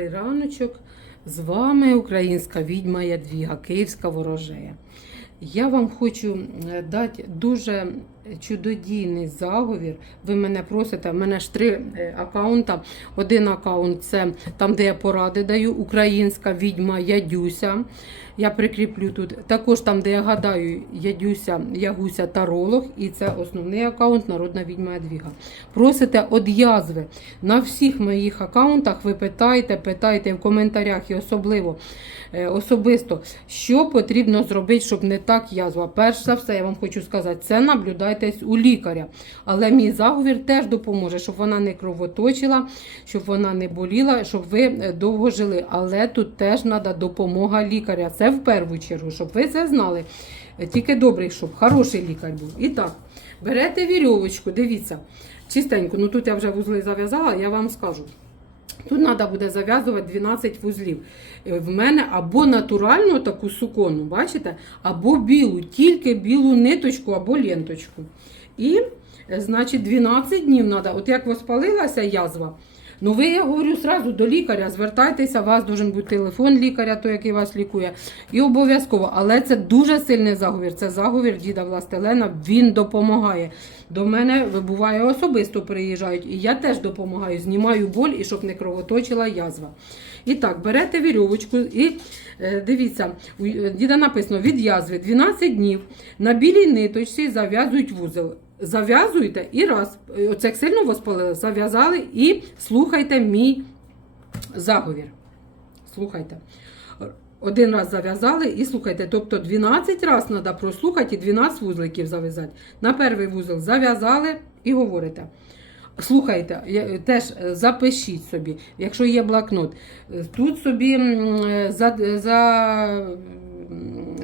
Раночок. З вами українська відьма Ядвіга, Київська ворожея. Я вам хочу дати дуже чудодійний заговір. Ви мене просите, в мене ж три е, акаунта. Один акаунт це там, де я поради даю, українська відьма Ядюся. Я прикріплю тут. Також там, де я гадаю, Ядюся, Ягуся Таролог. І це основний акаунт Народна відьма Ядвіга. Просите од язви. На всіх моїх акаунтах ви питаєте, питаєте в коментарях і особливо е, особисто, що потрібно зробити, щоб не так язва. Перш за все, я вам хочу сказати, це наблюдайтесь у лікаря. Але мій заговір теж допоможе, щоб вона не кровоточила, щоб вона не боліла, щоб ви е, довго жили. Але тут теж треба допомога лікаря. Це в першу чергу, щоб ви це знали. Е, Тільки добрий, щоб хороший лікар був. І так, берете вірьовочку, дивіться, чистенько. Ну тут я вже вузли зав'язала, я вам скажу. Тут треба буде зав'язувати 12 вузлів. Е, В мене або натуральну таку сукону, бачите, або білу, тільки білу ниточку або ленточку. І, е, значить, 12 днів треба. От як воспалилася язва, ну ви, я говорю, сразу до лікаря, звертайтеся, у вас должен бути телефон лікаря, той, який вас лікує. І обов'язково. Але це дуже сильний заговір. Це заговір діда Властелена, він допомагає. До мене буває особисто приїжджають, і я теж допомагаю, знімаю боль і щоб не кровоточила язва. І так, берете вірьовочку і е, дивіться, е, діда написано від язви 12 днів на білій ниточці зав'язують вузол. Зав'язуйте і раз. е, Оце як сильно воспалили, зав'язали і слухайте мій заговір. Слухайте. Один раз зав'язали і слухайте. Тобто 12 разів треба прослухати і 12 вузликів зав'язати. На перший вузол зав'язали і говорите. Слухайте, теж е, запишіть собі, якщо є блокнот. Е, Тут собі е, за, за,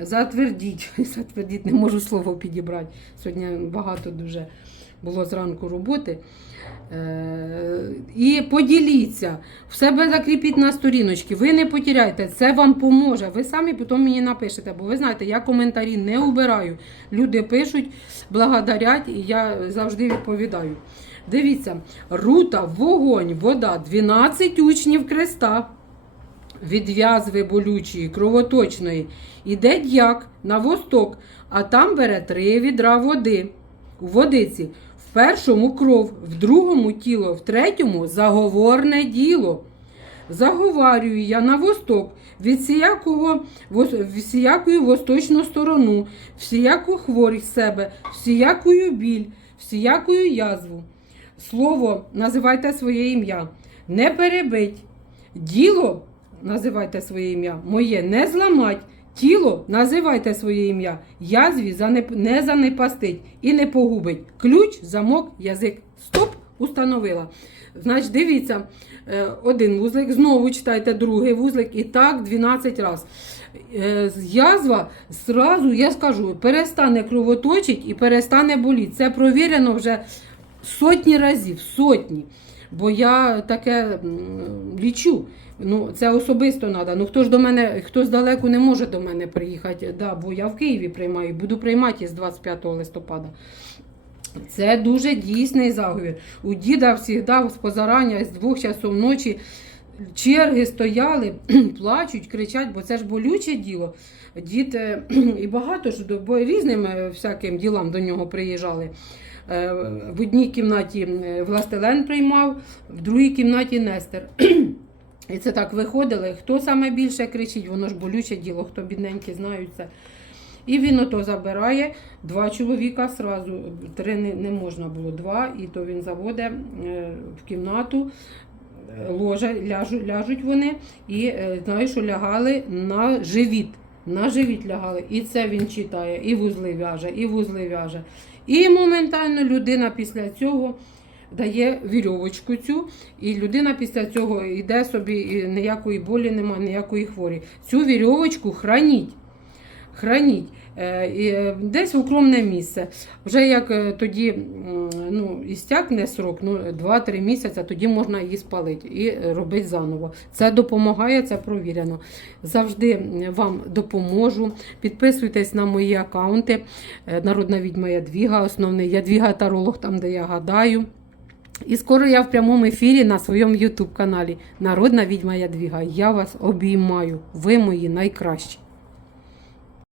затвердіть. Затвердіть, не можу слово підібрати. Сьогодні багато дуже було зранку роботи. Е, І поділіться, в себе закріпіть на сторіночці, ви не потеряйте, це вам поможе. Ви самі потім мені напишете, бо ви знаєте, я коментарі не убираю. Люди пишуть, благодарять, і я завжди відповідаю. Дивіться, рута, вогонь, вода, 12 учнів креста. Від язви болючої, кровоточної, іде дяк на восток, а там бере три відра води у водиці. В першому кров, в другому тіло, в третьому заговорне діло. Заговарюю я на восток, від всіякого, всіякою восточну сторону, всіяку хворість себе, всіякую біль, всіякую язву. Слово називайте своє ім'я. Не перебить. Діло називайте своє ім'я. Моє не зламать. Тіло називайте своє ім'я. Язві не занепастить і не погубить. Ключ, замок, язик. Стоп, установила. Значить, дивіться, е, один вузлик, знову читайте другий вузлик, і так 12 разів. Язва зразу, я скажу, перестане кровоточить і перестане боліти. Це провірено вже сотні разів, сотні. Бо я таке лічу. Ну, це особисто треба. Ну хто ж до мене, хто здалеку не може до мене приїхати, да, бо я в Києві приймаю, буду приймати з 25 листопада. Це дуже дійсний заговір. У діда завжди з позарання, з двох часов ночі черги стояли, плачуть, кричать, бо це ж болюче діло. Дід е, і багато ж бо різним е, всяким ділам до нього приїжджали. Е, В одній кімнаті Властелен приймав, в другій кімнаті Нестер. І це так виходили. Хто саме більше кричить, воно ж болюче діло, хто бідненький знають це. І він ото забирає два чоловіка сразу, три не, не можна було, два, і то він заводить е, в кімнату, ложа, ляжу, ляжуть вони, і е, знаю, що лягали на живіт. На живіт лягали. І це він читає, і вузли в'яже, і вузли в'яже. І моментально людина після цього дає вірьовочку цю, і людина після цього йде собі, і ніякої болі немає, ніякої хворі. Цю вірьовочку храніть. Храніть. Е, е, Десь в укромне місце. Вже як е, тоді ну, істякне срок, ну, 2-3 місяці, тоді можна її спалити і робити заново. Це допомагає, це провірено. Завжди вам допоможу. Підписуйтесь на мої аккаунти. Народна відьма Ядвіга, основний Ядвіга Таролог, там де я гадаю. І скоро я в прямому ефірі на своєму Ютуб каналі Народна відьма Ядвіга. Я вас обіймаю. Ви мої найкращі.